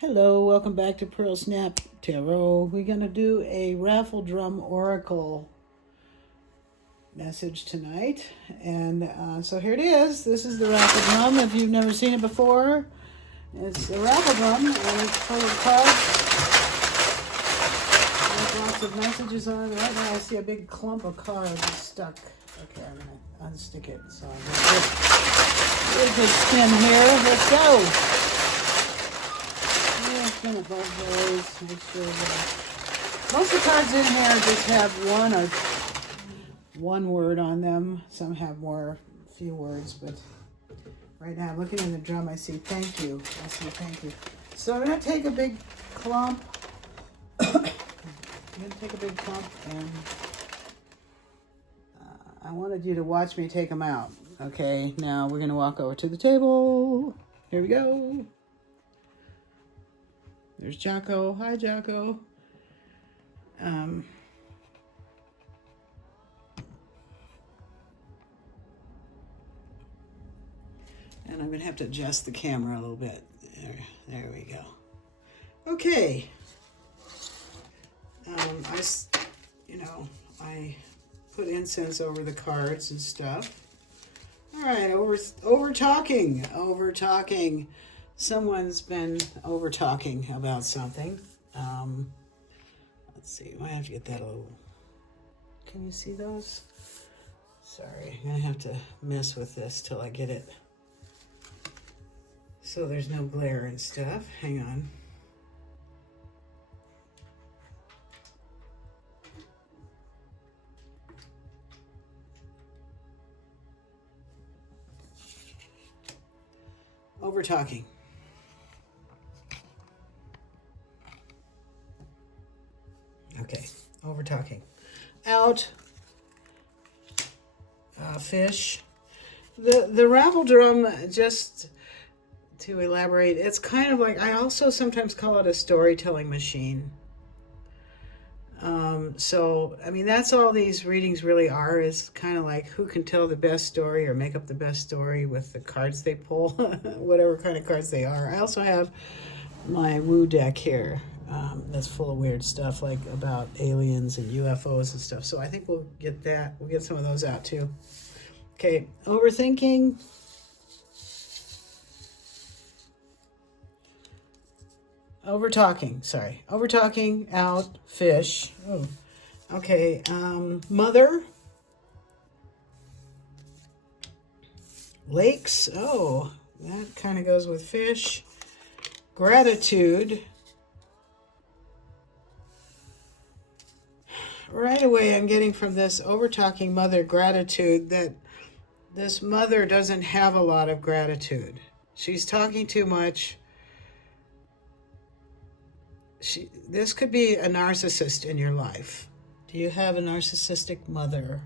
Hello, welcome back to Pearl Snap Tarot. We're going to do a raffle drum oracle message tonight. And so here it is. This is the raffle drum. If you've never seen it before, it's a raffle drum and it's full of cards. There's lots of messages on it. Right now I see a big clump of cards stuck. Okay, I'm going to unstick it. So I'm going to give a spin here. Let's go. Spin it both ways. Make sure that most of the cards in here just have one word on them. Some have few words, but right now I'm looking in the drum. I see thank you. I see thank you. So I'm going to take a big clump. And I wanted you to watch me take them out. Okay, now we're going to walk over to the table. Here we go. There's Jocko. Hi, Jocko. And I'm going to have to adjust the camera a little bit. There we go. Okay. I put incense over the cards and stuff. All right, over talking. Someone's been over talking about something. Let's see. I might have to get that a little. Can you see those? Sorry, I'm gonna have to mess with this till I get it so there's no glare and stuff. Hang on. Over talking. Okay, over talking. Out. Fish. The raffle drum, just to elaborate, it's kind of like, I also sometimes call it a storytelling machine. That's all these readings really are, is kind of like who can tell the best story or make up the best story with the cards they pull, whatever kind of cards they are. I also have my Woo deck here that's full of weird stuff, like about aliens and UFOs and stuff. So I think we'll get that. We'll get some of those out too. Okay, overthinking. Overtalking, out, fish. Oh, okay. Mother. Lakes. Oh, that kind of goes with fish. Gratitude. Right away, I'm getting from this overtalking mother gratitude that this mother doesn't have a lot of gratitude. She's talking too much. This could be a narcissist in your life. Do you have a narcissistic mother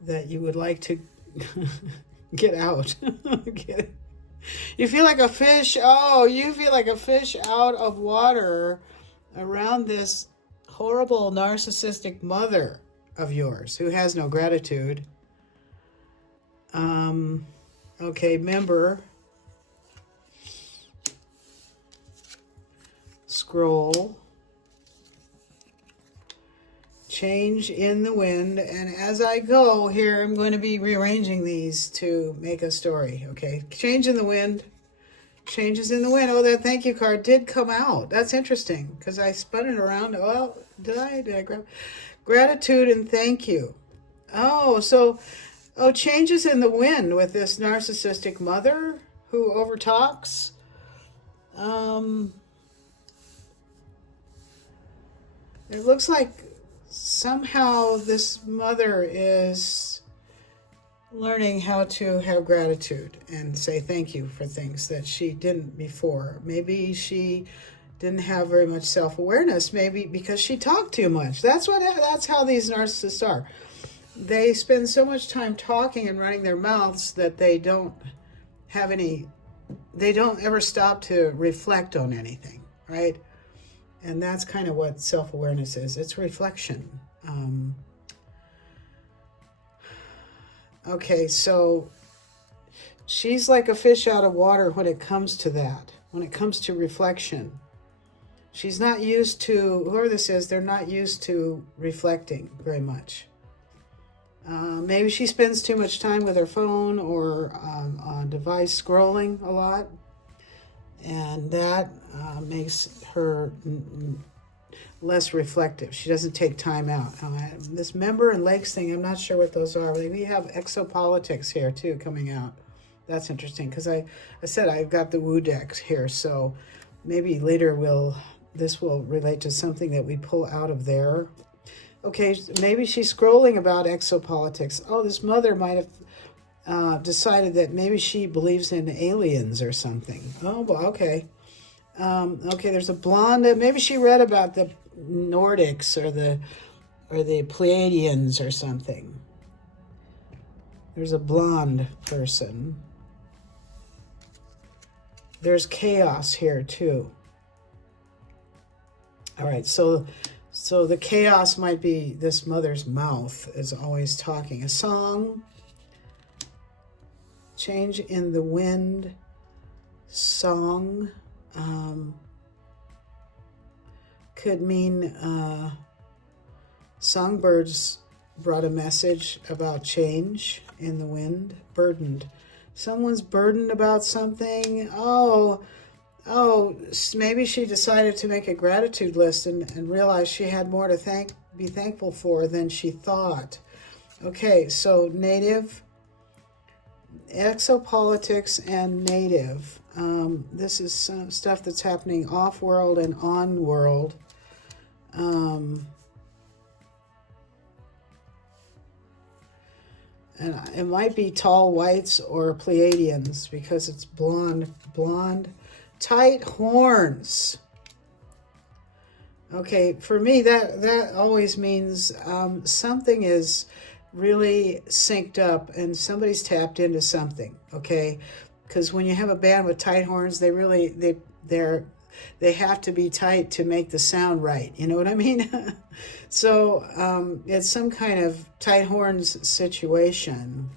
that you would like to get out? You feel like a fish. Oh, you feel like a fish out of water around this horrible narcissistic mother of yours who has no gratitude. Okay, member. Scroll, change in the wind, and as I go here, I'm going to be rearranging these to make a story. Okay, change in the wind, changes in the wind. Oh, that thank you card did come out. That's interesting because I spun it around. Well, did I grab gratitude and thank you? Changes in the wind with this narcissistic mother who overtalks. It looks like somehow this mother is learning how to have gratitude and say thank you for things that she didn't before. Maybe she didn't have very much self-awareness, maybe because she talked too much. That's how these narcissists are. They spend so much time talking and running their mouths that they don't ever stop to reflect on anything, right? And that's kind of what self-awareness is. It's reflection. Okay, so She's like a fish out of water when it comes to that, when it comes to reflection. She's not used to, whoever this is, they're not used to reflecting very much. Maybe she spends too much time with her phone or on device scrolling a lot, and that makes her less reflective. She doesn't take time out. This member and legs thing, I'm not sure what those are. We have exopolitics here too coming out. That's interesting because I said I've got the Woo deck here, so maybe later this will relate to something that we pull out of there. Okay, maybe she's scrolling about exopolitics. Oh, this mother might have decided that maybe she believes in aliens or something. Oh, well, okay. Okay, there's a blonde. Maybe she read about the Nordics or the Pleiadians or something. There's a blonde person. There's chaos here too. All right, so the chaos might be this mother's mouth is always talking. A song, change in the wind, song, could mean songbirds brought a message about change in the wind. Burdened. Someone's burdened about something. Oh, maybe she decided to make a gratitude list and realized she had more to be thankful for than she thought. Okay, so native, exopolitics, and native. This is some stuff that's happening off-world and on-world. And it might be tall whites or Pleiadians because it's blonde. Tight horns. Okay, for me that always means something is really synced up and somebody's tapped into something. Okay, because when you have a band with tight horns, they have to be tight to make the sound right. You know what I mean? So it's some kind of tight horns situation.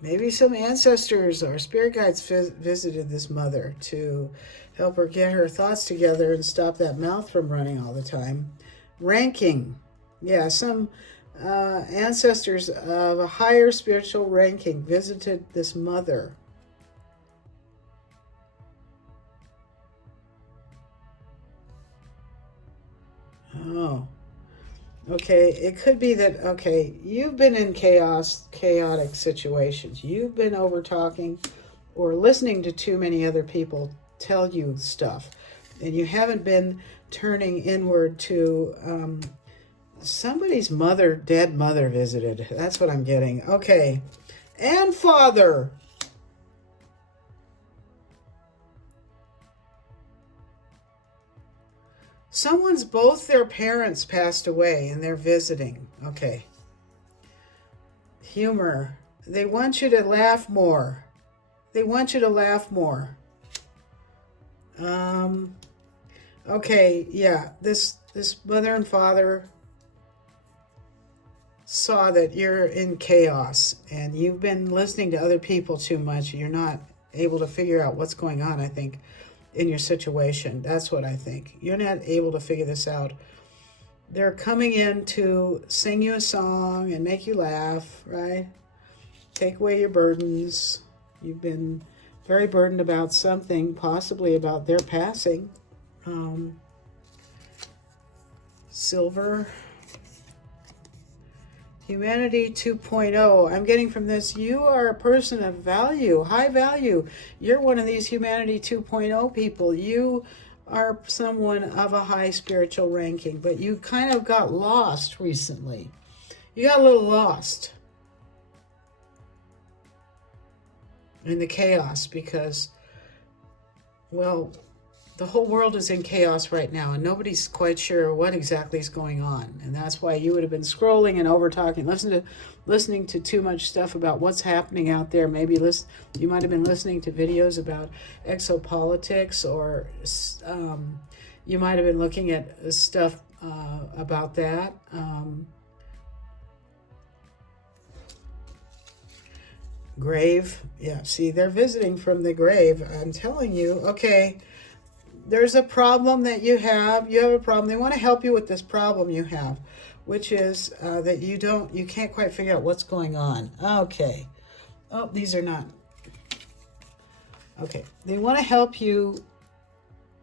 Maybe some ancestors or spirit guides visited this mother to help her get her thoughts together and stop that mouth from running all the time. Ranking. Yeah, some ancestors of a higher spiritual ranking visited this mother. Oh. Okay, it could be that, okay, you've been in chaotic situations. You've been over talking or listening to too many other people tell you stuff. And you haven't been turning inward to somebody's dead mother visited. That's what I'm getting. Okay. And father. Both their parents passed away and they're visiting. Okay. Humor. They want you to laugh more. Okay, yeah. This mother and father saw that you're in chaos and you've been listening to other people too much. You're not able to figure out what's going on, I think, in your situation. That's what I think. You're not able to figure this out. They're coming in to sing you a song and make you laugh, right? Take away your burdens. You've been very burdened about something, possibly about their passing. Silver. Humanity 2.0. I'm getting from this, you are a person of value, high value. You're one of these Humanity 2.0 people. You are someone of a high spiritual ranking, but you kind of got lost recently. You got a little lost in the chaos because, well, the whole world is in chaos right now and nobody's quite sure what exactly is going on. And that's why you would have been scrolling and over talking, listening to too much stuff about what's happening out there. Maybe you might have been listening to videos about exopolitics, or you might have been looking at stuff about that. Grave. Yeah, see, they're visiting from the grave. I'm telling you, okay, there's a problem that you have. You have a problem. They want to help you with this problem you have, which is that you can't quite figure out what's going on. Okay. Oh, these are not. Okay. They want to help you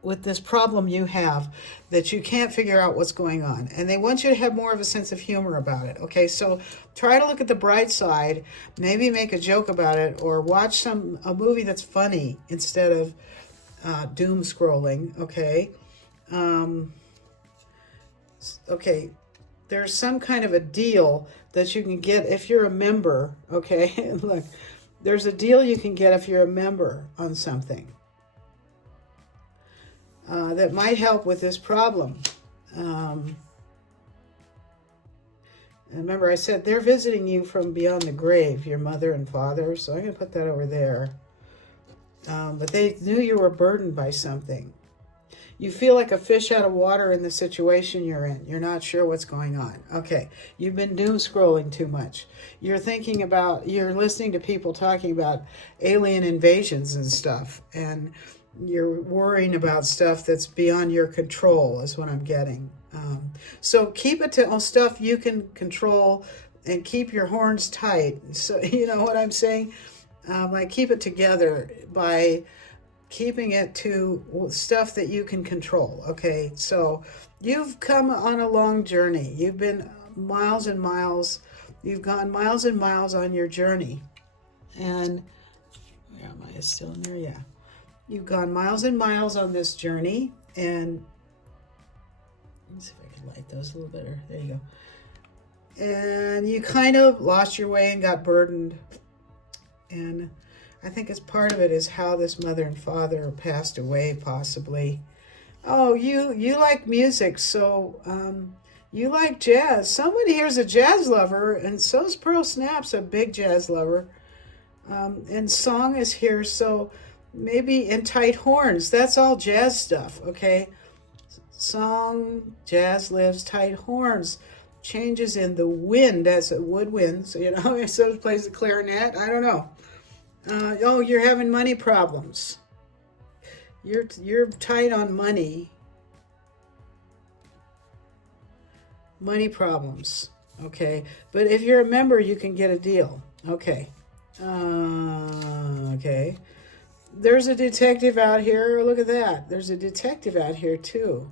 with this problem you have that you can't figure out what's going on. And they want you to have more of a sense of humor about it. Okay, so try to look at the bright side, maybe make a joke about it, or watch a movie that's funny instead of doom scrolling. Okay. Okay, there's some kind of a deal that you can get if you're a member. Okay, look, there's a deal you can get if you're a member on something. That might help with this problem. And remember, I said they're visiting you from beyond the grave, your mother and father. So I'm going to put that over there. But they knew you were burdened by something. You feel like a fish out of water in the situation you're in. You're not sure what's going on. Okay, you've been doom scrolling too much. You're listening to people talking about alien invasions and stuff. And you're worrying about stuff that's beyond your control is what I'm getting. So keep it to stuff you can control and keep your horns tight. So you know what I'm saying? Like keep it together by keeping it to stuff that you can control. Okay, so you've come on a long journey. You've been miles and miles. You've gone miles and miles on your journey. And where am I? Is still in there? Yeah. You've gone miles and miles on this journey, and let's see if I can light those a little better. There you go. And you kind of lost your way and got burdened. And I think as part of it is how this mother and father passed away, possibly. Oh, you like music, so you like jazz. Somebody here's a jazz lover, and so's Pearl Snap's a big jazz lover. And Song is here, so maybe in tight horns. That's all jazz stuff, okay? Song, jazz lives, tight horns. Changes in the wind as a woodwind. So, you know, so plays the clarinet. I don't know. Oh, you're having money problems. You're tight on money. Money problems, okay? But if you're a member, you can get a deal, okay? Okay. There's a detective out here. Look at that. There's a detective out here, too.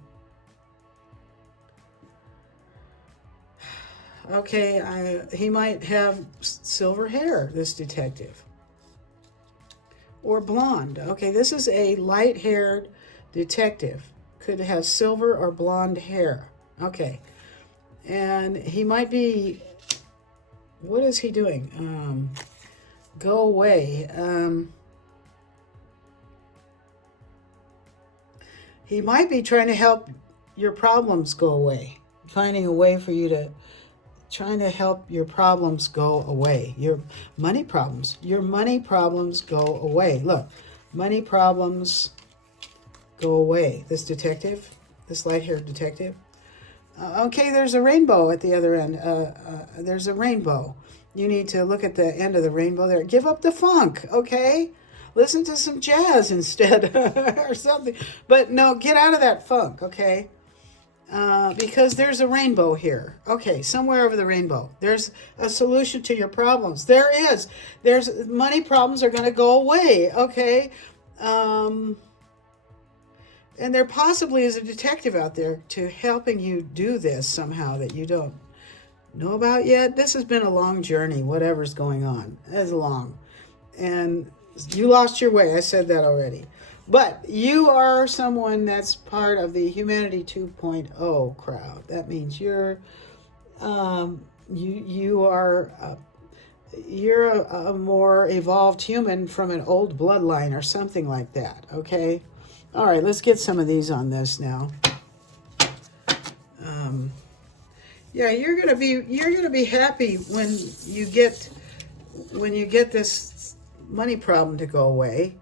Okay, he might have silver hair, this detective. Or blonde. Okay, this is a light-haired detective. Could have silver or blonde hair. Okay. And he might be... What is he doing? Go away. He might be trying to help your problems go away. Finding a way for you to... Trying to help your problems go away. Your money problems. Your money problems go away. Look, money problems go away. This detective, this light-haired detective. Okay, there's a rainbow at the other end. There's a rainbow. You need to look at the end of the rainbow there. Give up the funk, okay? Listen to some jazz instead or something. But no, get out of that funk, okay? Because there's a rainbow here. Okay, somewhere over the rainbow. There's a solution to your problems. There is. There's money problems are going to go away, okay? And there possibly is a detective out there to helping you do this somehow that you don't know about yet. This has been a long journey, whatever's going on. It's long. And you lost your way. I said that already. But you are someone that's part of the Humanity 2.0 crowd. That means you're a more evolved human from an old bloodline or something like that. Okay. All right. Let's get some of these on this now. Yeah, you're gonna be happy when you get this money problem to go away.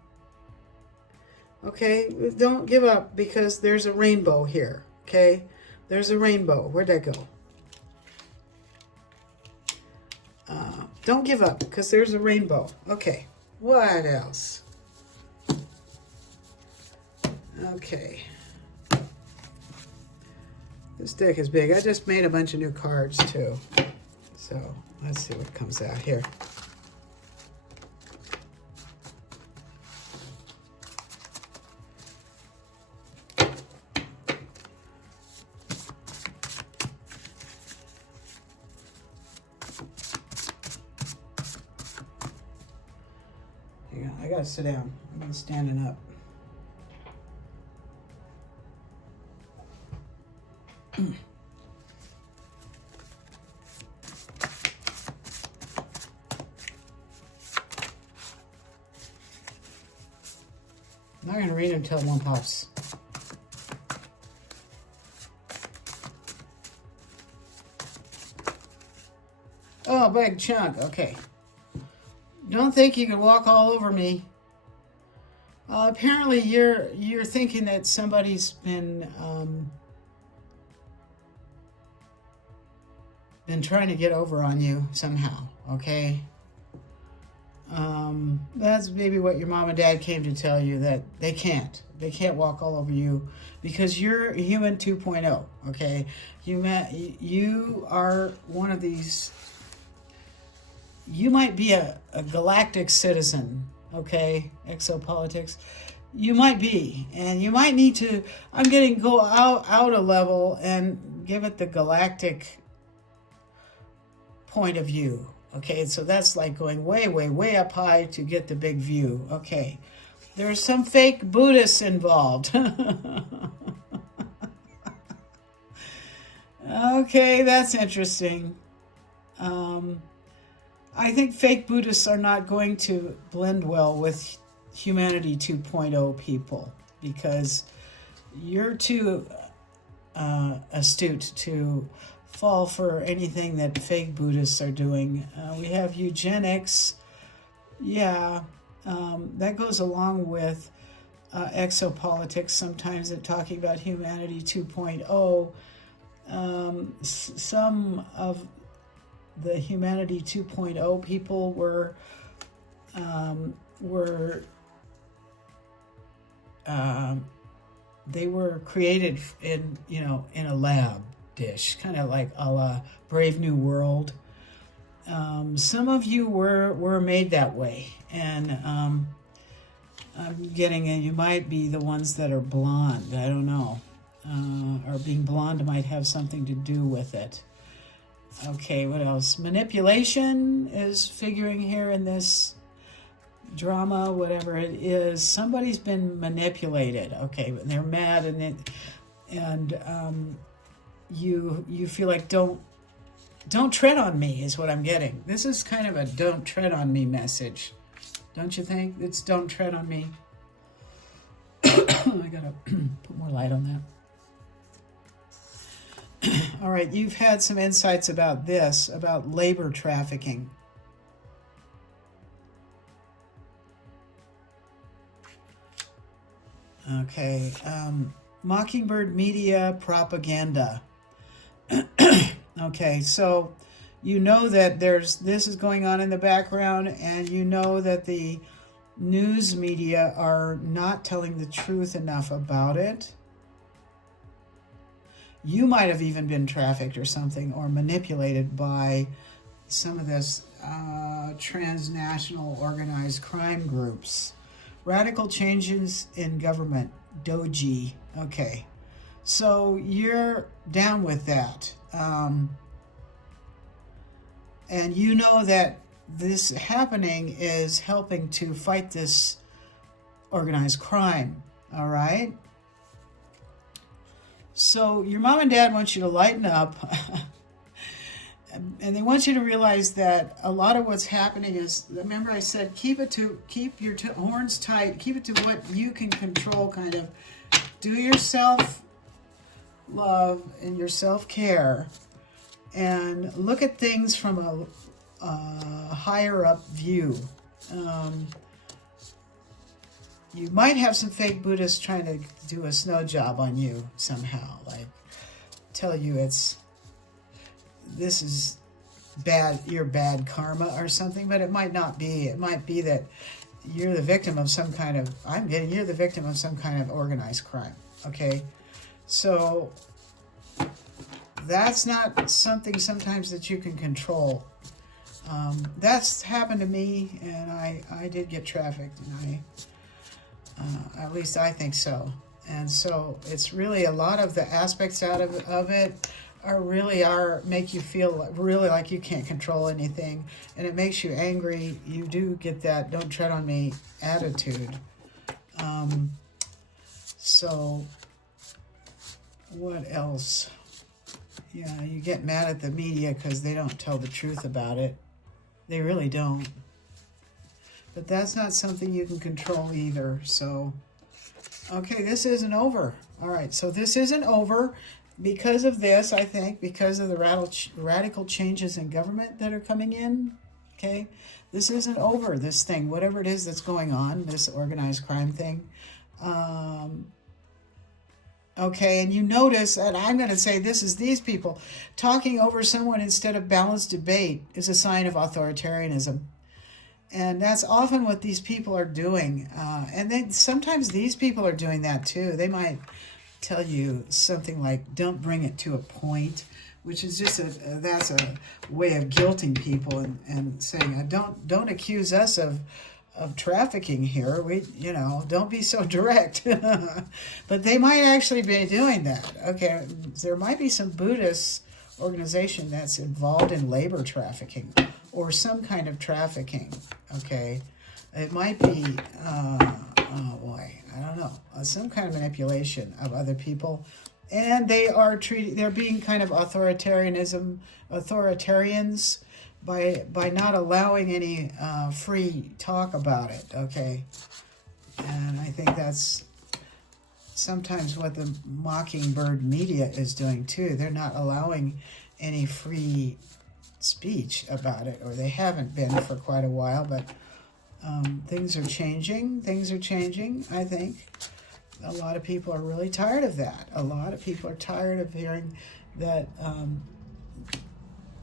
Okay, don't give up because there's a rainbow here, okay? There's a rainbow. Where'd that go? Don't give up, because there's a rainbow. Okay. What else? Okay. This deck is big. I just made a bunch of new cards, too. So, let's see what comes out here. Hang on, I gotta sit down. I'm standing up. I'm not going to read them until one pops. Oh, big chunk. Okay. Don't think you can walk all over me. Apparently, you're thinking that somebody's been trying to get over on you somehow. Okay. That's maybe what your mom and dad came to tell you, that they can't walk all over you because you're a human 2.0. Okay, you are one of these. You might be a galactic citizen. Okay, exopolitics. You might be, and you might need to. I'm getting go out a level and give it the galactic point of view. Okay, so that's like going way, way, way up high to get the big view. Okay, there's some fake Buddhists involved. Okay, that's interesting. I think fake Buddhists are not going to blend well with humanity 2.0 people because you're too astute to fall for anything that fake Buddhists are doing. We have eugenics. Yeah, that goes along with exopolitics. Sometimes they're talking about humanity 2.0. Some of the humanity 2.0 people were they were created in a lab dish, kind of like a la Brave New World. Some of you were made that way, and I'm getting you might be the ones that are blonde. I don't know, or being blonde might have something to do with it. Okay, what else? Manipulation is figuring here in this drama, whatever it is. Somebody's been manipulated. Okay, but they're mad, and you feel like don't tread on me is what I'm getting. This is kind of a don't tread on me message, don't you think? It's don't tread on me. I gotta put more light on that. All right, you've had some insights about this, about labor trafficking. Okay, Mockingbird media propaganda. Okay, so you know that this is going on in the background, and you know that the news media are not telling the truth enough about it. You might have even been trafficked or something, or manipulated by some of this transnational organized crime groups. Radical changes in government, doji. Okay, so you're down with that. And you know that this happening is helping to fight this organized crime, all right? So your mom and dad want you to lighten up, and they want you to realize that a lot of what's happening is, remember I said, keep your horns tight, keep it to what you can control, kind of. Do your self-love and your self-care, and look at things from a higher up view. You might have some fake Buddhists trying to do a snow job on you somehow, like tell you this is bad, you're bad karma or something, but it might not be. It might be that you're the victim of some kind of, you're the victim of some kind of organized crime, okay? So that's not something sometimes that you can control. That's happened to me, and I did get trafficked, and at least I think so. And so it's really a lot of the aspects out of it make you feel really like you can't control anything, and it makes you angry. You do get that "don't tread on me" attitude. So what else? Yeah, you get mad at the media because they don't tell the truth about it. They really don't. But that's not something you can control either. So, okay, this isn't over. All right, so this isn't over because of this, I think, because of the radical changes in government that are coming in. Okay, this isn't over, this thing, whatever it is that's going on, this organized crime thing. Okay, and you notice, and I'm going to say this is these people, talking over someone instead of balanced debate is a sign of authoritarianism. And that's often what these people are doing. And then sometimes these people are doing that too. They might tell you something like, don't bring it to a point, which is just that's a way of guilting people and saying, don't accuse us of trafficking here. Don't be so direct. But they might actually be doing that. Okay, there might be some Buddhist organization that's involved in labor trafficking or some kind of trafficking. Okay, it might be I don't know, some kind of manipulation of other people, and they're being kind of authoritarians by not allowing any free talk about it. Okay, and I think that's sometimes what the mockingbird media is doing too. They're not allowing any free speech about it, or they haven't been for quite a while, but things are changing. I think a lot of people are really tired of that. A lot of people are tired of hearing that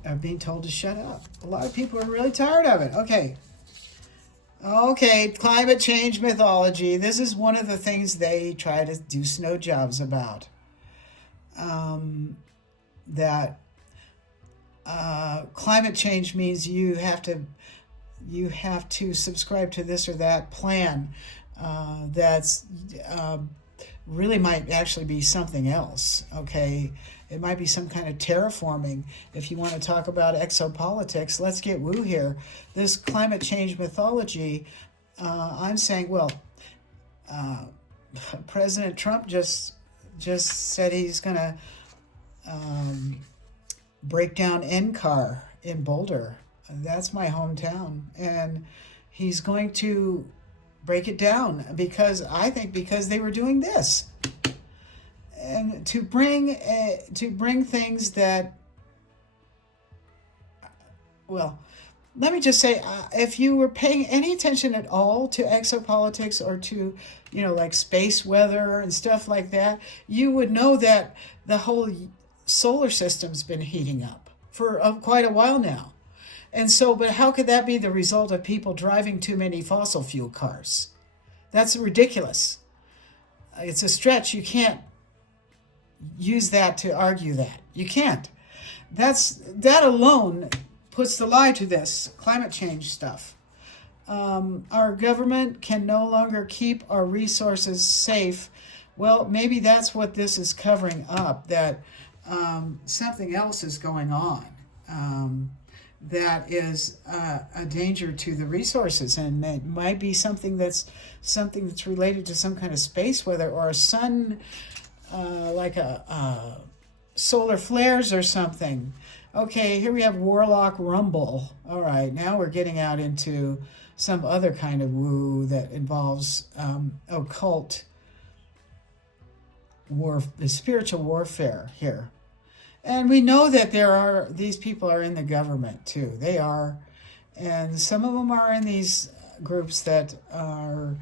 are being told to shut up. A lot of people are really tired of it. Okay, climate change mythology. This is one of the things they try to do snow jobs about. That climate change means you have to subscribe to this or that plan that's really might actually be something else. Okay, it might be some kind of terraforming. If you want to talk about exopolitics, let's get woo here. This climate change mythology, I'm saying, well, President Trump just said he's going to break down NCAR in Boulder. That's my hometown. And he's going to break it down because they were doing this. And to bring things that, well, let me just say, if you were paying any attention at all to exopolitics or to, like space weather and stuff like that, you would know that the whole solar system's been heating up for quite a while now. And so, but how could that be the result of people driving too many fossil fuel cars? That's ridiculous. It's a stretch. You can't use that to argue that. You can't. That alone puts the lie to this climate change stuff. Our government can no longer keep our resources safe. Well, maybe that's what this is covering up, that something else is going on that is a danger to the resources, and it might be something that's related to some kind of space weather or a sun, like a solar flares or something. Okay, here we have Warlock Rumble. All right, now we're getting out into some other kind of woo that involves occult spiritual warfare here. And we know that these people are in the government too. They are, and some of them are in these groups that are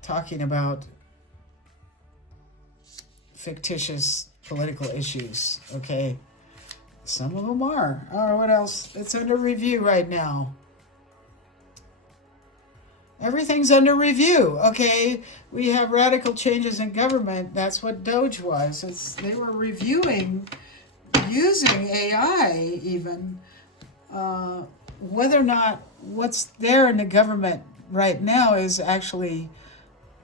talking about fictitious political issues, okay? Some of them are. Oh, what else? It's under review right now. Everything's under review, okay? We have radical changes in government. That's what Doge was. They were reviewing, using AI even, whether or not what's there in the government right now is actually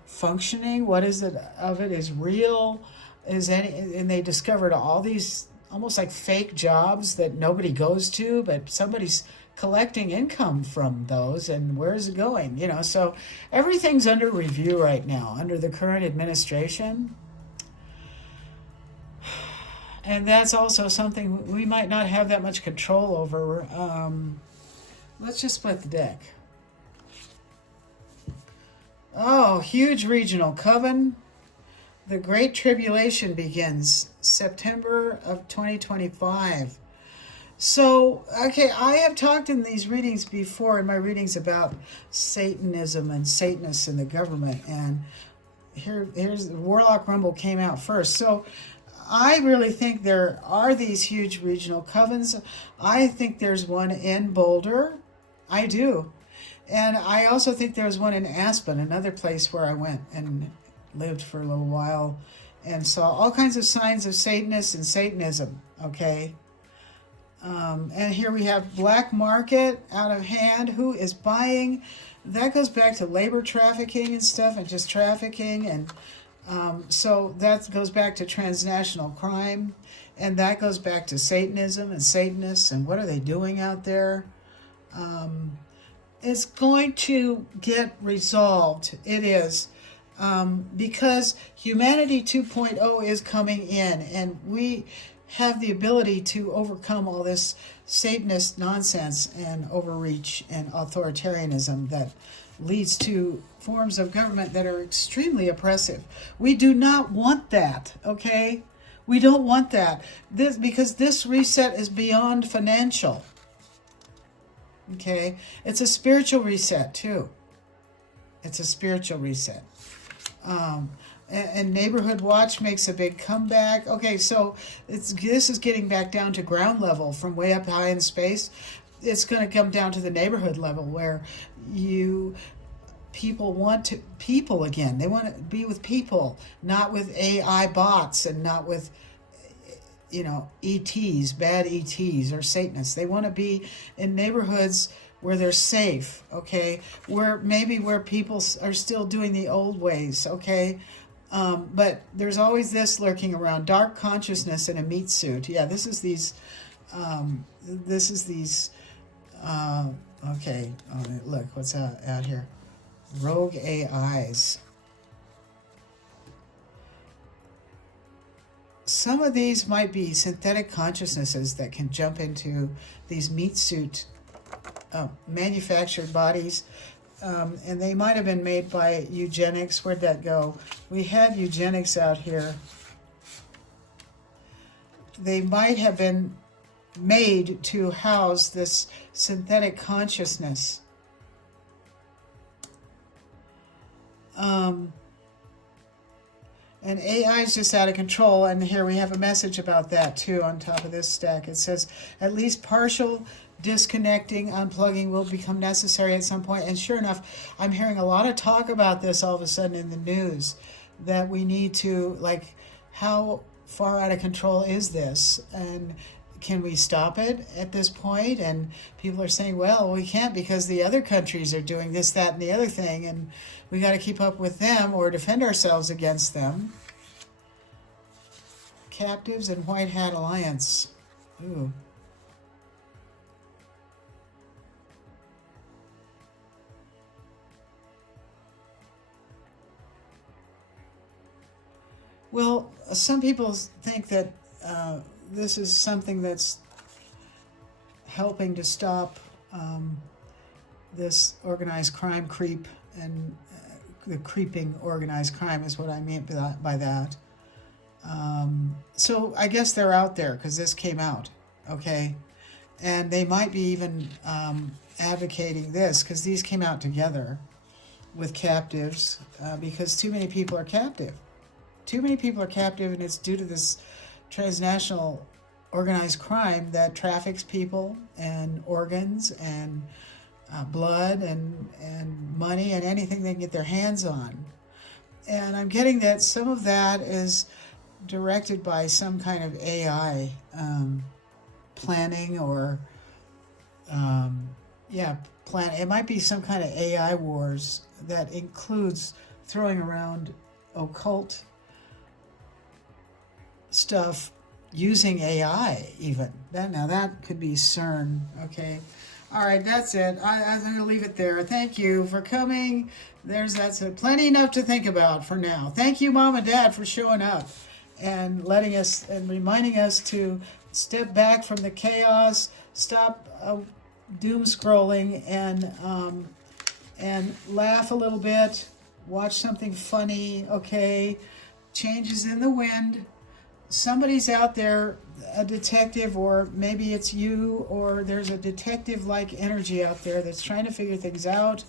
functioning. What is it of it is real? And they discovered all these almost like fake jobs that nobody goes to, but somebody's collecting income from those, and where is it going? So everything's under review right now under the current administration. And that's also something we might not have that much control over. Let's just split the deck. Oh, huge regional coven. The Great Tribulation begins September of 2025. So, okay, I have talked in these readings before, in my readings about Satanism and Satanists in the government. And here's Warlock Rumble came out first. So I really think there are these huge regional covens. I think there's one in Boulder. I do. And I also think there's one in Aspen, another place where I went and lived for a little while and saw all kinds of signs of Satanists and Satanism, okay? And here we have black market out of hand. Who is buying? That goes back to labor trafficking and stuff, and just trafficking. And so that goes back to transnational crime. And that goes back to Satanism and Satanists and what are they doing out there? It's going to get resolved. It is. Because Humanity 2.0 is coming in, and we have the ability to overcome all this Satanist nonsense and overreach and authoritarianism that leads to forms of government that are extremely oppressive. We do not want that, okay? We don't want that. Because this reset is beyond financial. Okay? It's a spiritual reset, too. It's a spiritual reset. And Neighborhood Watch makes a big comeback. Okay, so this is getting back down to ground level from way up high in space. It's going to come down to the neighborhood level where people want to people again. They want to be with people, not with AI bots and not with ETs, bad ETs or Satanists. They want to be in neighborhoods where they're safe, okay? Where people are still doing the old ways, okay? But there's always this lurking around, dark consciousness in a meat suit. Yeah, this is these, okay, look, what's out here? Rogue AIs. Some of these might be synthetic consciousnesses that can jump into these meat suit manufactured bodies. And they might have been made by eugenics. Where'd that go? We had eugenics out here. They might have been made to house this synthetic consciousness. And AI is just out of control. And here we have a message about that too on top of this stack. It says, at least partial disconnecting, unplugging will become necessary at some point. And sure enough, I'm hearing a lot of talk about this all of a sudden in the news, that we need to, how far out of control is this? And can we stop it at this point? And people are saying, well, we can't because the other countries are doing this, that, and the other thing, and we got to keep up with them or defend ourselves against them. Captives and White Hat Alliance. Ooh. Well, some people think that this is something that's helping to stop this organized crime creep, and the creeping organized crime is what I mean by that. So I guess they're out there because this came out, okay? And they might be even advocating this because these came out together with captives because too many people are captive. too many people are captive, and it's due to this transnational organized crime that traffics people and organs and blood and money and anything they can get their hands on. And I'm getting that some of that is directed by some kind of AI planning or, plan. It might be some kind of AI wars that includes throwing around occult stuff using AI even. That could be CERN, okay? All right, that's it. I'm going to leave it there. Thank you for coming. That's plenty enough to think about for now. Thank you, Mom and Dad, for showing up and letting us and reminding us to step back from the chaos, stop doom scrolling, and laugh a little bit. Watch something funny, okay? Changes in the wind. Somebody's out there, a detective, or maybe it's you, or there's a detective-like energy out there that's trying to figure things out.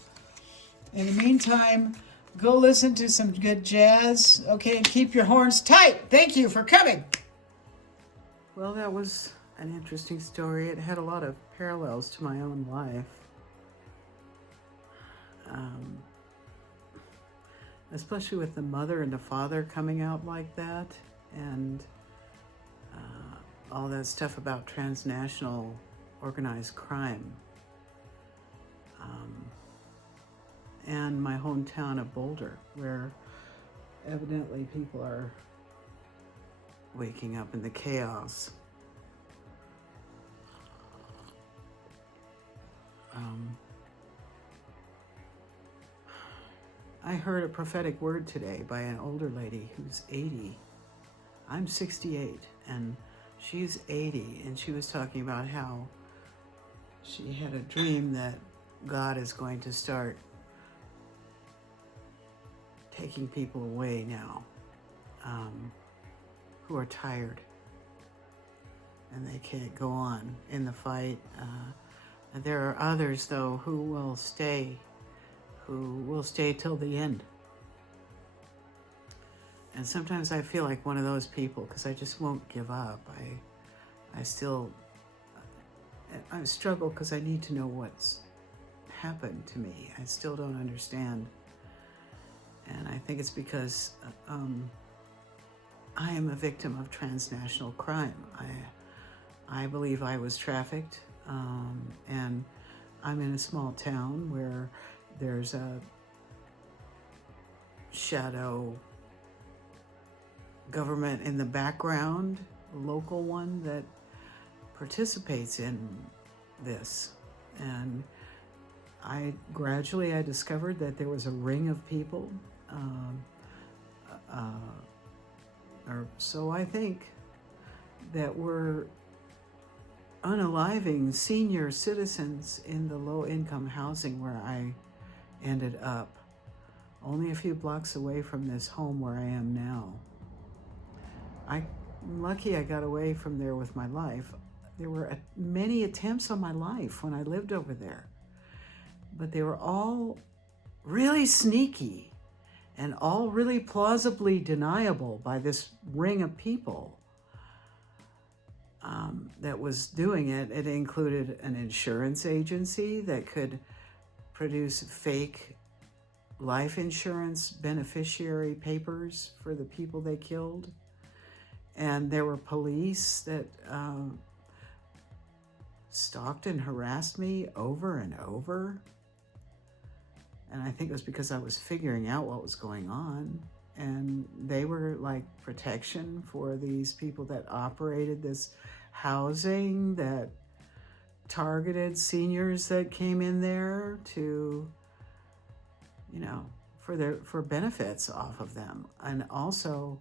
In the meantime, go listen to some good jazz, okay, and keep your horns tight. Thank you for coming. Well, that was an interesting story. It had a lot of parallels to my own life. Especially with the mother and the father coming out like that, and all that stuff about transnational organized crime. And my hometown of Boulder, where evidently people are waking up in the chaos. I heard a prophetic word today by an older lady who's 80. I'm 68 and she's 80, and she was talking about how she had a dream that God is going to start taking people away now who are tired and they can't go on in the fight. There are others, though, who will stay till the end. And sometimes I feel like one of those people, because I just won't give up. I struggle because I need to know what's happened to me. I still don't understand. And I think it's because I am a victim of transnational crime. I believe I was trafficked, and I'm in a small town where there's a shadow government in the background, a local one that participates in this. And I discovered that there was a ring of people, or so I think, that were unaliving senior citizens in the low-income housing where I ended up, only a few blocks away from this home where I am now. I'm lucky I got away from there with my life. There were many attempts on my life when I lived over there, but they were all really sneaky and all really plausibly deniable by this ring of people that was doing it. It included an insurance agency that could produce fake life insurance beneficiary papers for the people they killed. And there were police that stalked and harassed me over and over. And I think it was because I was figuring out what was going on. And they were like protection for these people that operated this housing that targeted seniors that came in there to, for benefits off of them. And also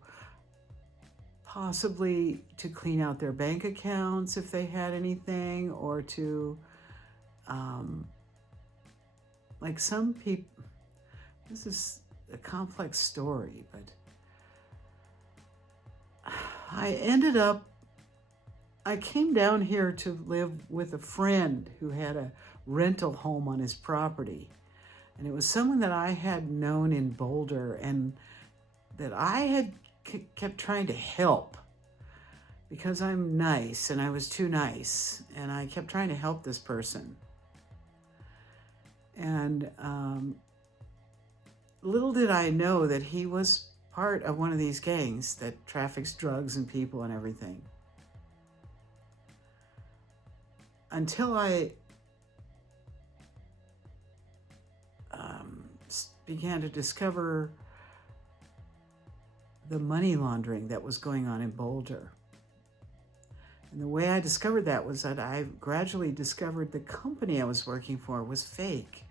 possibly to clean out their bank accounts if they had anything, or to, like some people, this is a complex story, but I came down here to live with a friend who had a rental home on his property. And it was someone that I had known in Boulder and that I had kept trying to help because I'm nice, and I was too nice, and I kept trying to help this person. And little did I know that he was part of one of these gangs that traffics drugs and people and everything. Until I began to discover the money laundering that was going on in Boulder. And the way I discovered that was that I gradually discovered the company I was working for was fake,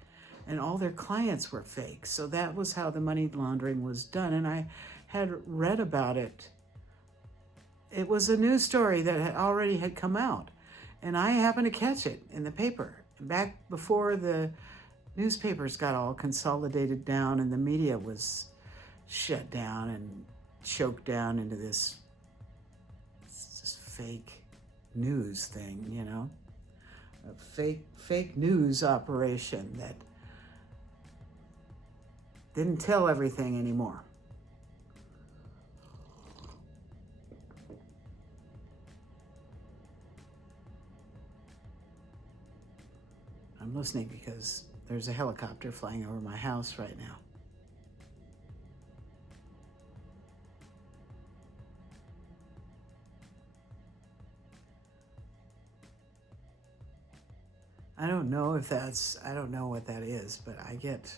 and all their clients were fake. So that was how the money laundering was done, and I had read about it. It was a news story that had already had come out, and I happened to catch it in the paper back before the newspapers got all consolidated down and the media was shut down and choked down into this fake news thing, you know, a fake news operation that didn't tell everything anymore. I'm listening because there's a helicopter flying over my house right now. I don't know what that is, but I get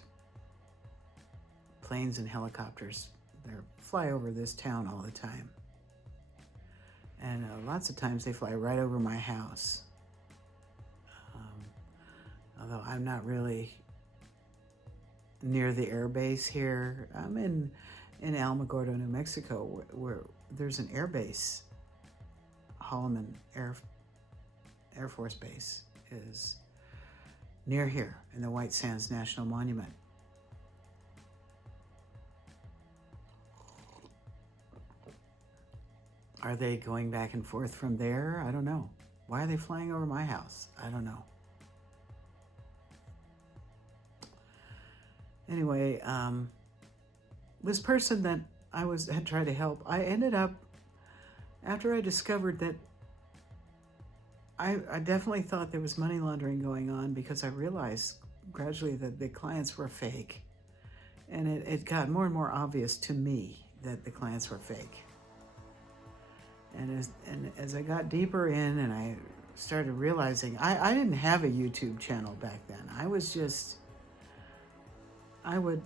planes and helicopters. They fly over this town all the time. And lots of times they fly right over my house. Although I'm not really near the air base here. I'm in Alamogordo, New Mexico, where there's an air base. Holloman Air Force Base is near here in the White Sands National Monument. Are they going back and forth from there? I don't know. Why are they flying over my house? I don't know. Anyway, this person that I had tried to help, I ended up, after I discovered that I definitely thought there was money laundering going on, because I realized gradually that the clients were fake. And it got more and more obvious to me that the clients were fake. And as I got deeper in and I started realizing, I didn't have a YouTube channel back then. I would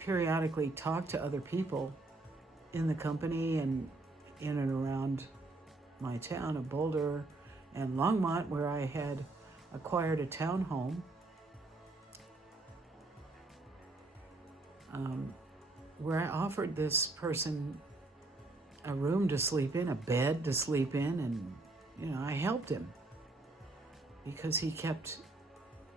periodically talk to other people in the company and in and around my town of Boulder and Longmont, where I had acquired a townhome, where I offered this person a room to sleep in, a bed to sleep in, and, you know, I helped him because he kept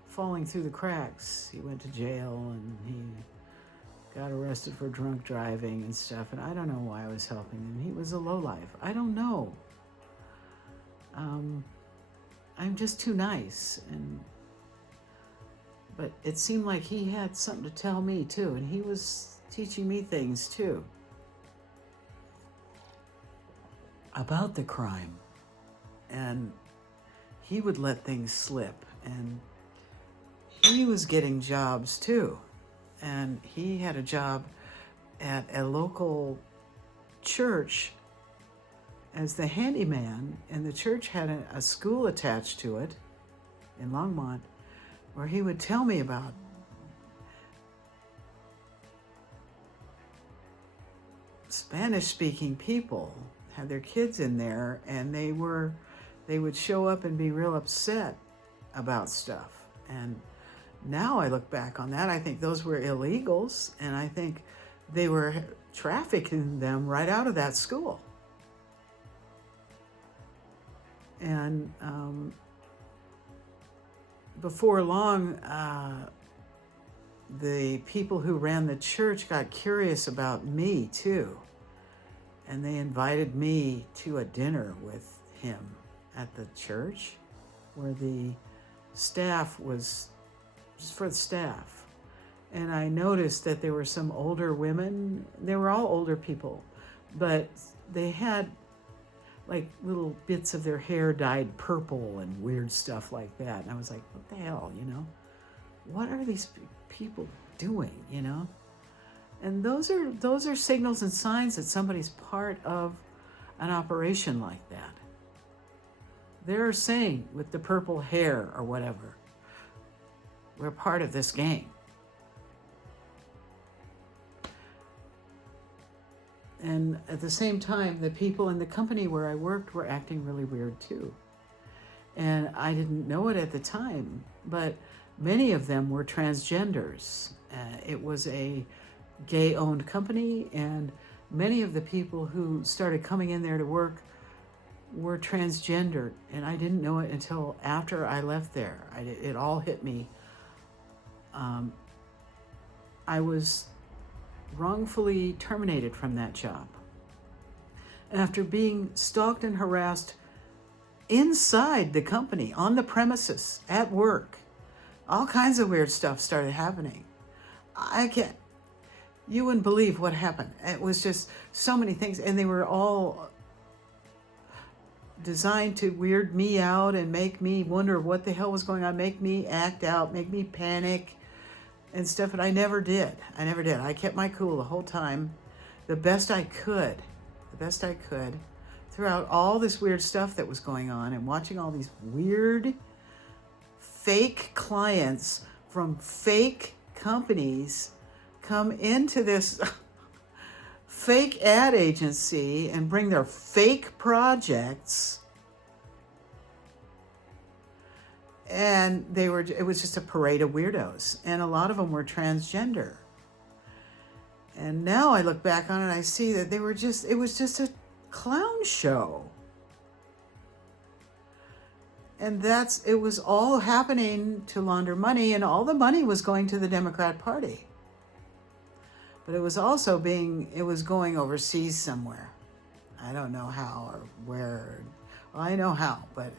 falling through the cracks. He went to jail and he got arrested for drunk driving and stuff, and I don't know why I was helping him. He was a lowlife. I don't know. I'm just too nice, but it seemed like he had something to tell me too, and he was teaching me things too about the crime, and he would let things slip, and he was getting jobs too. And he had a job at a local church as the handyman, and the church had a school attached to it in Longmont, where he would tell me about Spanish-speaking people had their kids in there, and they would show up and be real upset about stuff. And now I look back on that, I think those were illegals, and I think they were trafficking them right out of that school. And before long, the people who ran the church got curious about me too, and they invited me to a dinner with him at the church, where the staff was just for the staff. And I noticed that there were some older women. They were all older people, but they had like little bits of their hair dyed purple and weird stuff like that. And I was like, what the hell, you know? What are these people doing, you know? And those are signals and signs that somebody's part of an operation like that. They're saying with the purple hair or whatever, we're part of this game. And at the same time, the people in the company where I worked were acting really weird too. And I didn't know it at the time, but many of them were transgenders. It was a gay-owned company, and many of the people who started coming in there to work were transgender, and I didn't know it until after I left there. It all hit me. I was wrongfully terminated from that job after being stalked and harassed inside the company, on the premises, at work. All kinds of weird stuff started happening. You wouldn't believe what happened. It was just so many things, and they were all designed to weird me out and make me wonder what the hell was going on, make me act out, make me panic and stuff, but I never did. I kept my cool the whole time, the best I could, throughout all this weird stuff that was going on, and watching all these weird fake clients from fake companies come into this fake ad agency and bring their fake projects. And it was just a parade of weirdos. And a lot of them were transgender. And now I look back on it, I see that it was just a clown show. And it was all happening to launder money, and all the money was going to the Democrat Party. But it was also going overseas somewhere. I don't know how or where. Well, I know how, but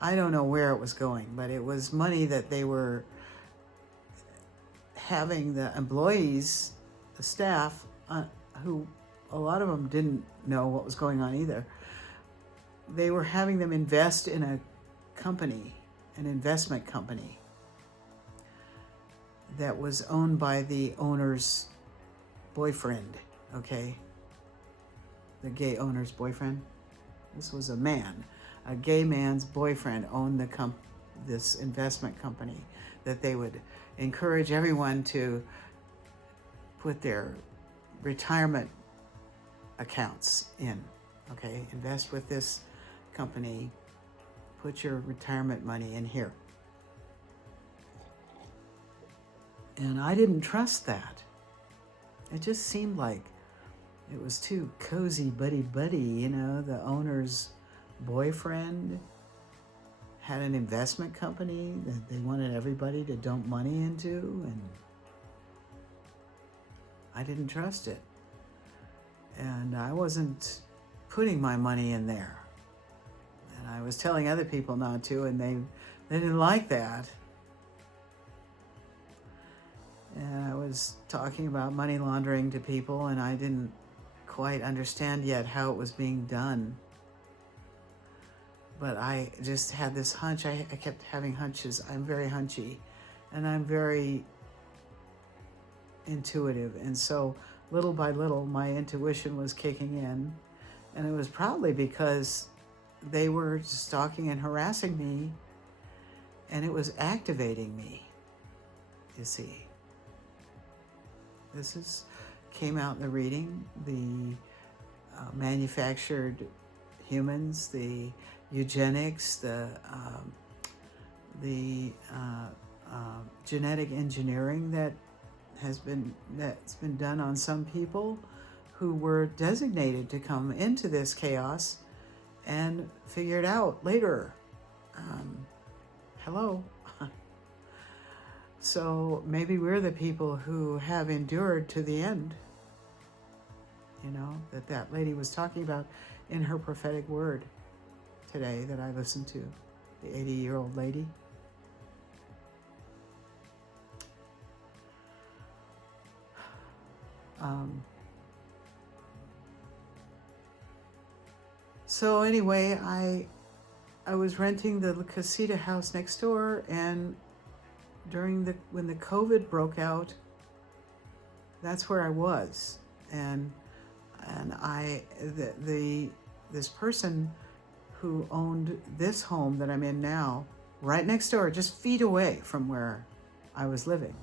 I don't know where it was going. But it was money that they were having the employees, the staff, who a lot of them didn't know what was going on either. They were having them invest in a company, an investment company that was owned by the owner's boyfriend, okay? The gay owner's boyfriend. This was a man. A gay man's boyfriend owned this investment company that they would encourage everyone to put their retirement accounts in, okay? Invest with this company. Put your retirement money in here. And I didn't trust that. It just seemed like it was too cozy buddy-buddy, you know. The owner's boyfriend had an investment company that they wanted everybody to dump money into, and I didn't trust it. And I wasn't putting my money in there. And I was telling other people not to, and they didn't like that. And I was talking about money laundering to people, and I didn't quite understand yet how it was being done. But I just had this hunch. I kept having hunches. I'm very hunchy, and I'm very intuitive. And so little by little, my intuition was kicking in. And it was probably because they were stalking and harassing me, and it was activating me, you see. This came out in the reading, the manufactured humans, the eugenics, the genetic engineering that's been done on some people who were designated to come into this chaos and figure it out later. Hello. So maybe we're the people who have endured to the end, you know, that lady was talking about in her prophetic word today that I listened to, the 80-year-old lady. So anyway, I was renting the casita house next door, and when the COVID broke out, that's where I was. And this person who owned this home that I'm in now, right next door, just feet away from where I was living,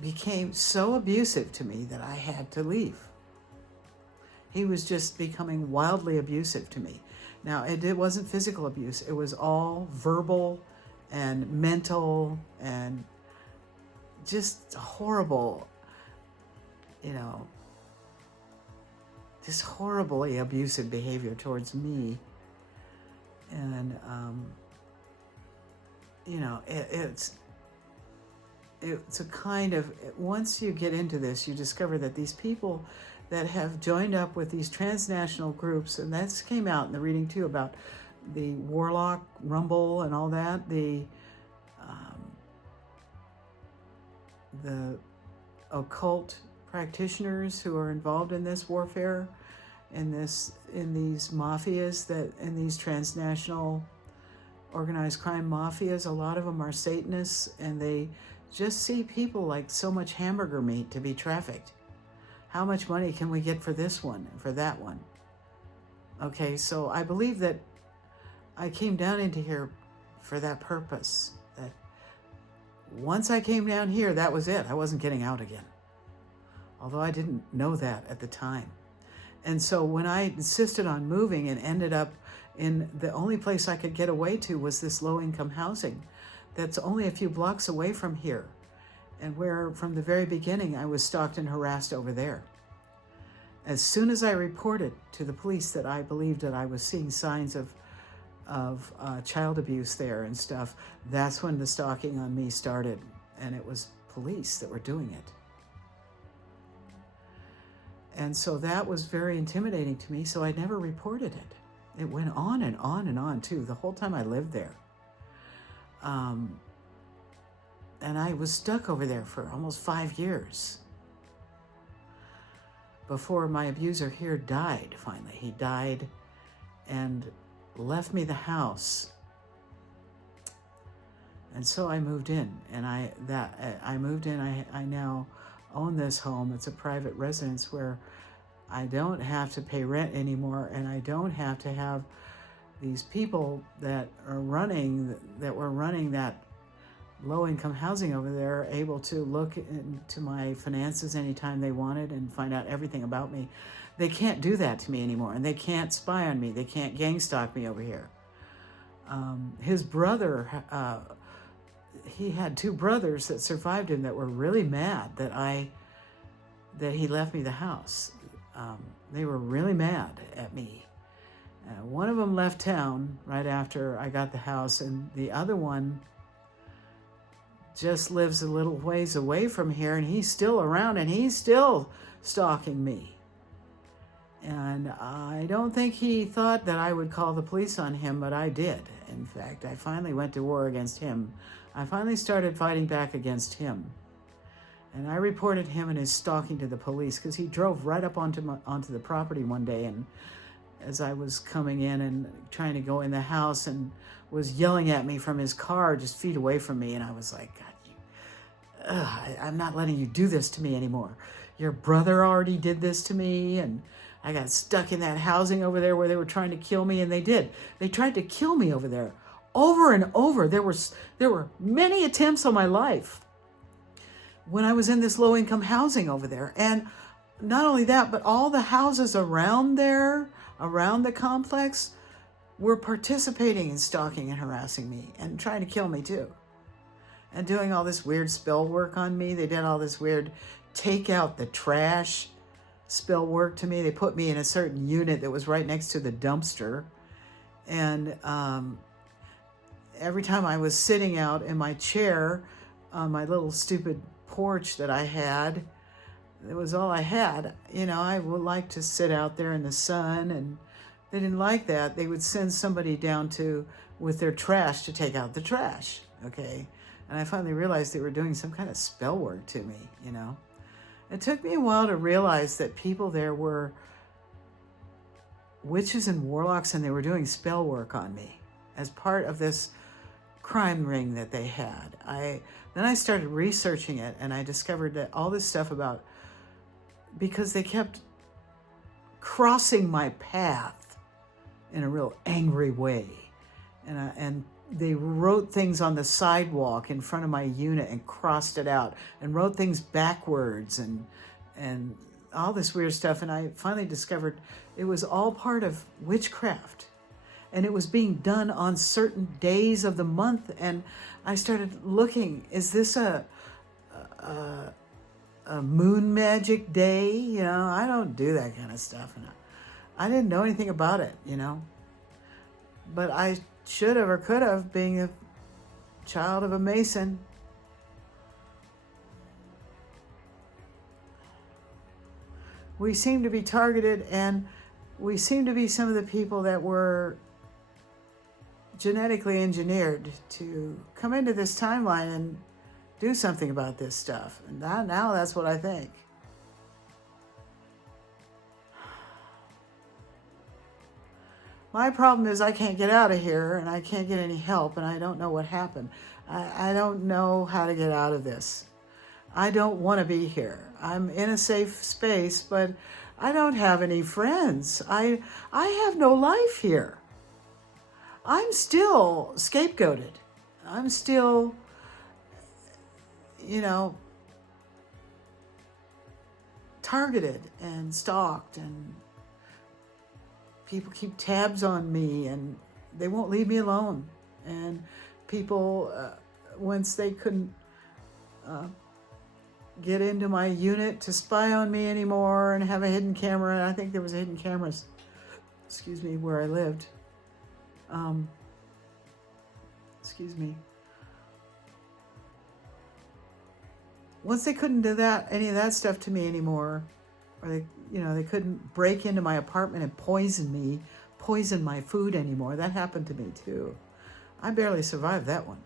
became so abusive to me that I had to leave. He was just becoming wildly abusive to me. Now, it wasn't physical abuse. It was all verbal and mental and just horrible, just horribly abusive behavior towards me. And, it's a kind of, once you get into this, you discover that these people that have joined up with these transnational groups, and that came out in the reading too about the Warlock Rumble and all that, the occult practitioners who are involved in this warfare, in these mafias, in these transnational organized crime mafias. A lot of them are Satanists, and they just see people like so much hamburger meat to be trafficked. How much money can we get for this one and for that one? Okay, so I believe that I came down into here for that purpose. That once I came down here, that was it. I wasn't getting out again. Although I didn't know that at the time. And so when I insisted on moving and ended up in the only place I could get away to was this low-income housing that's only a few blocks away from here, and where from the very beginning I was stalked and harassed over there. As soon as I reported to the police that I believed that I was seeing signs of child abuse there and stuff, that's when the stalking on me started, and it was police that were doing it. And so that was very intimidating to me, so I never reported it. It went on and on and on, too, the whole time I lived there. And I was stuck over there for almost 5 years before my abuser here died, finally. He died and left me the house. And so I moved in, and I now own this home. It's a private residence where I don't have to pay rent anymore, and I don't have to have these people that were running that low-income housing over there able to look into my finances anytime they wanted and find out everything about me. They can't do that to me anymore, and they can't spy on me. They can't gang stalk me over here. His brother, he had 2 brothers that survived him that were really mad that he left me the house. They were really mad at me. One of them left town right after I got the house, and the other one just lives a little ways away from here, and he's still around, and he's still stalking me. And I don't think he thought that I would call the police on him, but I did. In fact, I finally went to war against him. I finally started fighting back against him. And I reported him and his stalking to the police because he drove right up onto the property one day, and as I was coming in and trying to go in the house, and was yelling at me from his car just feet away from me. And I was like, God, I'm not letting you do this to me anymore. Your brother already did this to me, and I got stuck in that housing over there where they were trying to kill me, and they did. They tried to kill me over there over and over. There were many attempts on my life when I was in this low-income housing over there. And not only that, but all the houses around there, around the complex, were participating in stalking and harassing me and trying to kill me too. And doing all this weird spell work on me. They did all this weird take out the trash spell work to me. They put me in a certain unit that was right next to the dumpster. And every time I was sitting out in my chair on my little stupid porch that I had, it was all I had. I would like to sit out there in the sun, and they didn't like that. They would send somebody down with their trash to take out the trash, okay? And I finally realized they were doing some kind of spell work to me, It took me a while to realize that people there were witches and warlocks, and they were doing spell work on me as part of this crime ring that they had. Then I started researching it, and I discovered that all this stuff about, because they kept crossing my path in a real angry way, and they wrote things on the sidewalk in front of my unit and crossed it out, and wrote things backwards, and all this weird stuff. And I finally discovered it was all part of witchcraft, and it was being done on certain days of the month. And I started looking, is this a moon magic day? You know, I don't do that kind of stuff. And I didn't know anything about it, you know, but I should have or could have, being a child of a Mason. We seem to be targeted, and we seem to be some of the people that were genetically engineered to come into this timeline and do something about this stuff. And now that's what I think. My problem is I can't get out of here, and I can't get any help, and I don't know what happened. I don't know how to get out of this. I don't want to be here. I'm in a safe space, but I don't have any friends. I have no life here. I'm still scapegoated. I'm still, you know, targeted and stalked, and people keep tabs on me, and they won't leave me alone. And people, once they couldn't get into my unit to spy on me anymore and have a hidden camera, and I think there was a hidden cameras, where I lived. Once they couldn't do any of that stuff to me anymore, or they couldn't break into my apartment and poison my food anymore. That happened to me too. I barely survived that one.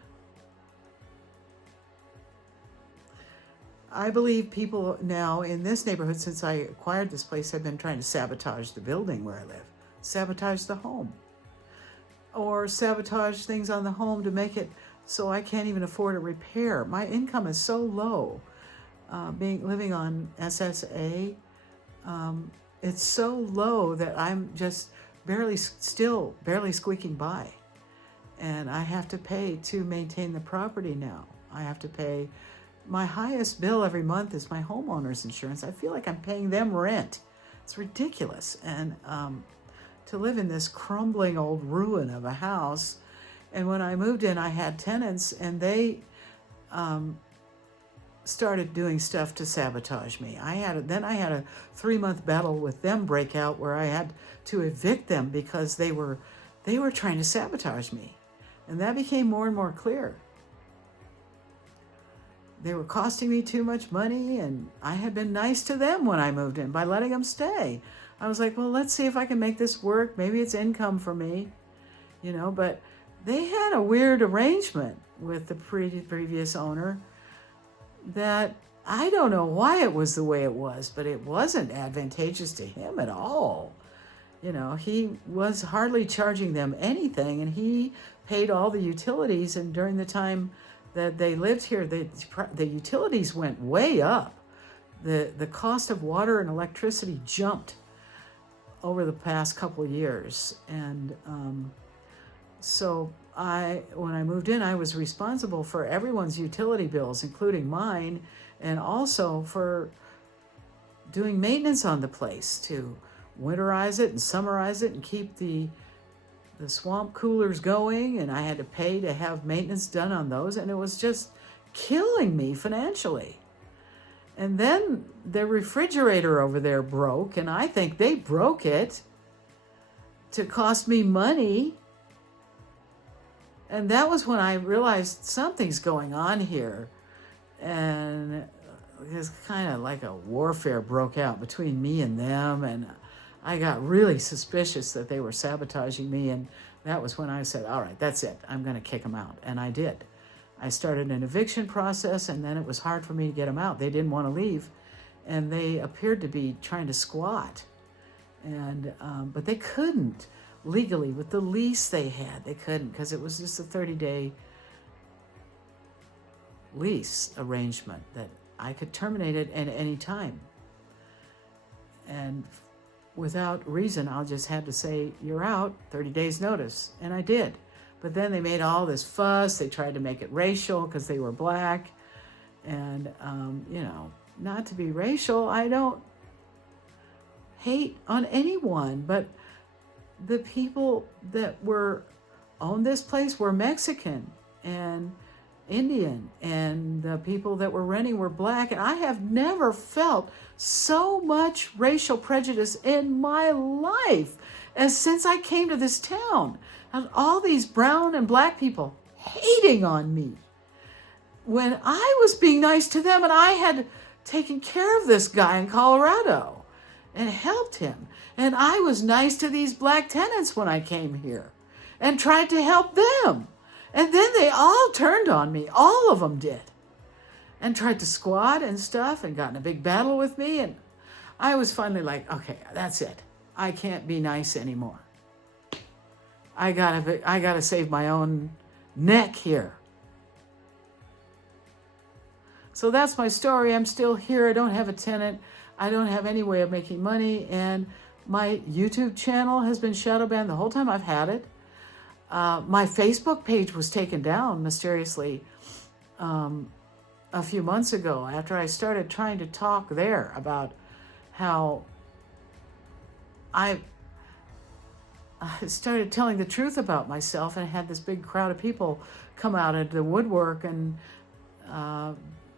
I believe people now in this neighborhood, since I acquired this place, have been trying to sabotage the building where I live, sabotage the home, or sabotage things on the home to make it so I can't even afford a repair. My income is so low, living on SSA. It's so low that I'm just barely squeaking by. And I have to pay to maintain the property now. I have to pay. My highest bill every month is my homeowner's insurance. I feel like I'm paying them rent. It's ridiculous. And to live in this crumbling old ruin of a house. And when I moved in, I had tenants, and they started doing stuff to sabotage me. Then I had a 3-month battle with them break out, where I had to evict them because they were trying to sabotage me. And that became more and more clear. They were costing me too much money, and I had been nice to them when I moved in by letting them stay. I was like, well, let's see if I can make this work. Maybe it's income for me, but they had a weird arrangement with the previous owner that I don't know why it was the way it was, but it wasn't advantageous to him at all. He was hardly charging them anything, and he paid all the utilities. And during the time that they lived here, the utilities went way up. The cost of water and electricity jumped over the past couple of years. And so when I moved in, I was responsible for everyone's utility bills, including mine, and also for doing maintenance on the place to winterize it and summerize it and keep the swamp coolers going. And I had to pay to have maintenance done on those, and it was just killing me financially. And then the refrigerator over there broke, and I think they broke it to cost me money. And that was when I realized something's going on here. And it's kind of like a warfare broke out between me and them. And I got really suspicious that they were sabotaging me. And that was when I said, all right, that's it. I'm going to kick them out. And I did. I started an eviction process, and then it was hard for me to get them out. They didn't want to leave, and they appeared to be trying to squat. And but they couldn't legally with the lease they had. They couldn't because it was just a 30-day lease arrangement that I could terminate it at any time. And without reason, I just had to say, you're out, 30 days notice. And I did. But then they made all this fuss. They tried to make it racial because they were black. And, not to be racial, I don't hate on anyone. But the people that owned this place were Mexican and Indian, and the people that were renting were black. And I have never felt so much racial prejudice in my life as since I came to this town. And all these brown and black people hating on me when I was being nice to them, and I had taken care of this guy in Colorado and helped him. And I was nice to these black tenants when I came here and tried to help them. And then they all turned on me. All of them did. And tried to squat and stuff and got in a big battle with me. And I was finally like, okay, that's it. I can't be nice anymore. I gotta save my own neck here. So that's my story. I'm still here. I don't have a tenant. I don't have any way of making money. And my YouTube channel has been shadow banned the whole time I've had it. My Facebook page was taken down mysteriously a few months ago after I started trying to talk there about how I started telling the truth about myself, and I had this big crowd of people come out into the woodwork and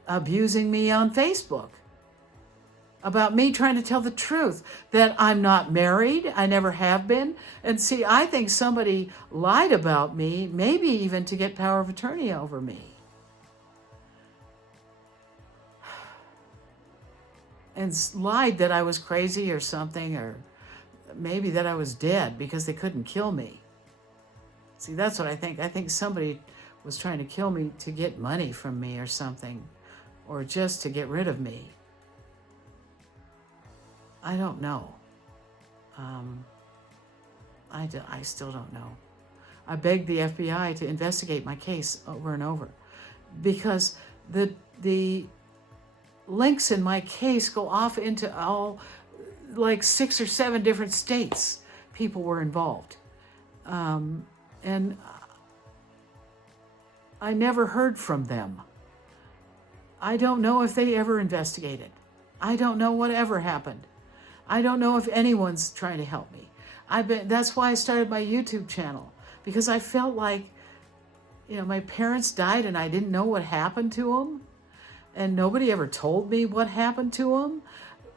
abusing me on Facebook about me trying to tell the truth, that I'm not married, I never have been. And see, I think somebody lied about me, maybe even to get power of attorney over me. And lied that I was crazy or something, or maybe that I was dead because they couldn't kill me. See, that's what I think. I think somebody was trying to kill me to get money from me or something, or just to get rid of me. I don't know. I still don't know. I begged the FBI to investigate my case over and over because the links in my case go off into all like 6 or 7 different states. People were involved. And I never heard from them. I don't know if they ever investigated. I don't know what ever happened. I don't know if anyone's trying to help me. That's why I started my YouTube channel, because I felt like, my parents died and I didn't know what happened to them. And nobody ever told me what happened to them.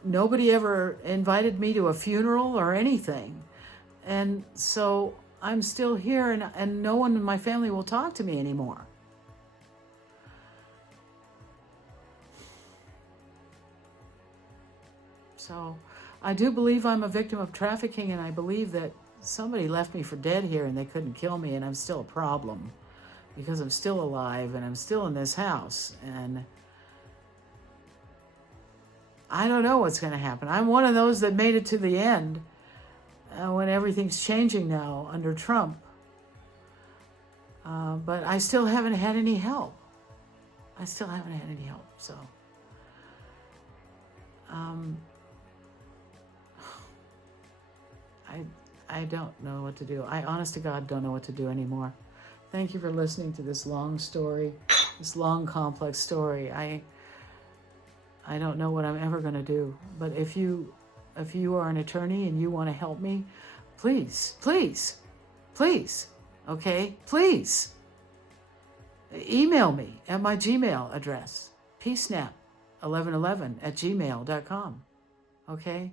Nobody ever invited me to a funeral or anything. And so I'm still here, and no one in my family will talk to me anymore. So I do believe I'm a victim of trafficking, and I believe that somebody left me for dead here and they couldn't kill me, and I'm still a problem because I'm still alive and I'm still in this house. And I don't know what's going to happen. I'm one of those that made it to the end when everything's changing now under Trump. But I still haven't had any help. So I don't know what to do. I honest to God don't know what to do anymore. Thank you for listening to this long story, this long complex story. I don't know what I'm ever going to do. But if you are an attorney and you want to help me, please, okay, please email me at my Gmail address, psnap1111@gmail.com. Okay?